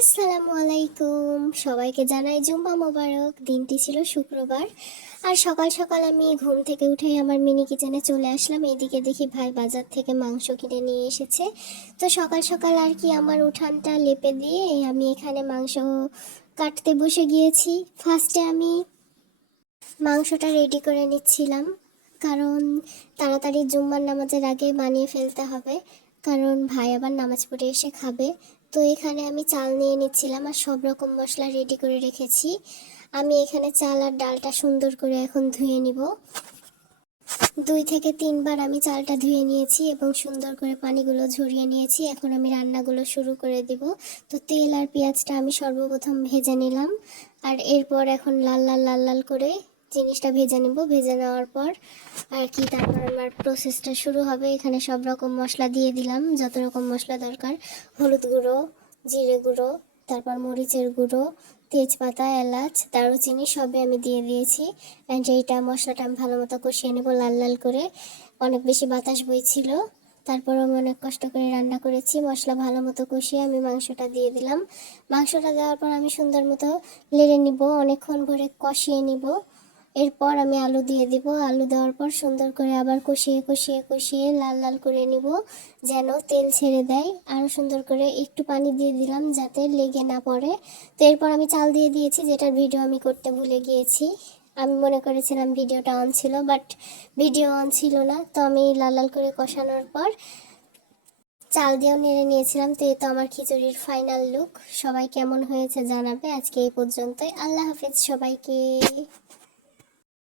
আসসালামু আলাইকুম, সবাইকে জানাই জুম্মা মোবারক। দিনটি ছিল শুক্রবার। আর সকাল সকাল আমি ঘুম থেকে উঠে আমার মিনি কিচেনে চলে আসলাম। এইদিকে দেখি ভাই বাজার থেকে মাংস কিনে নিয়ে এসেছে। তো সকাল সকাল আর কি আমার উঠানটা লেপে দিয়ে আমি এখানে মাংস কাটতে বসে গিয়েছি। ফার্স্টে আমি মাংসটা রেডি করে নিচ্ছিলাম, কারণ তাড়াতাড়ি জুম্মার নামাজের আগে বানিয়ে ফেলতে হবে, কারণ ভাই আবার নামাজ পড়ে এসে খাবে। তো এখানে আমি চাল নিয়ে নিচ্ছিলাম আর সব রকম মশলা রেডি করে রেখেছি। আমি এখানে চাল আর ডালটা সুন্দর করে এখন ধুয়ে নিব। 2 থেকে 3 বার আমি চালটা ধুয়ে নিয়েছি এবং সুন্দর করে পানিগুলো ঝরিয়ে নিয়েছি। এখন আমি রান্নাগুলো শুরু করে দিব। তো তেল আর পেঁয়াজটা আমি সর্বপ্রথম ভেজে নিলাম, আর এরপর এখন লাল লাল লাল লাল করে জিনিসটা ভেজে নেব। ভেজে নেওয়ার পর আর কি তারপর আমার প্রসেসটা শুরু হবে। এখানে সব রকম মশলা দিয়ে দিলাম, যত রকম মশলা দরকার। হলুদ গুঁড়ো, জিরে গুঁড়ো, তারপর মরিচের গুঁড়ো, তেজপাতা, এলাচ, দারুচিনি সবই আমি দিয়ে দিয়েছি। অ্যান্ড এইটা মশলাটা আমি ভালো মতো কষিয়ে নেব লাল লাল করে। অনেক বেশি বাতাস বইছিল, তারপর আমি অনেক কষ্ট করে রান্না করেছি। মশলা ভালো মতো কষিয়ে আমি মাংসটা দিয়ে দিলাম। মাংসটা দেওয়ার পর আমি সুন্দর মতো নেড়ে নিব, অনেকক্ষণ ধরে কষিয়ে নিব। এরপর আমি আলু দিয়ে দিব। আলু দেওয়ার পর সুন্দর করে আবার কষিয়ে কষিয়ে কষিয়ে লাল লাল করে নিব, যেন তেল ছেড়ে দেয়। আরও সুন্দর করে একটু পানি দিয়ে দিলাম যাতে লেগে না পড়ে। তো এরপর আমি চাল দিয়ে দিয়েছি, যেটার ভিডিও আমি করতে ভুলে গিয়েছি। আমি মনে করেছিলাম ভিডিওটা অন ছিল, বাট ভিডিও অন ছিল না। তো আমি লাল লাল করে কষানোর পর চাল দিয়েও নেড়ে নিয়েছিলাম। তো এই তো আমার খিচুড়ির ফাইনাল লুক। সবাই কেমন হয়েছে জানাবে। আজকে এই পর্যন্তই। আল্লাহ হাফেজ সবাইকে।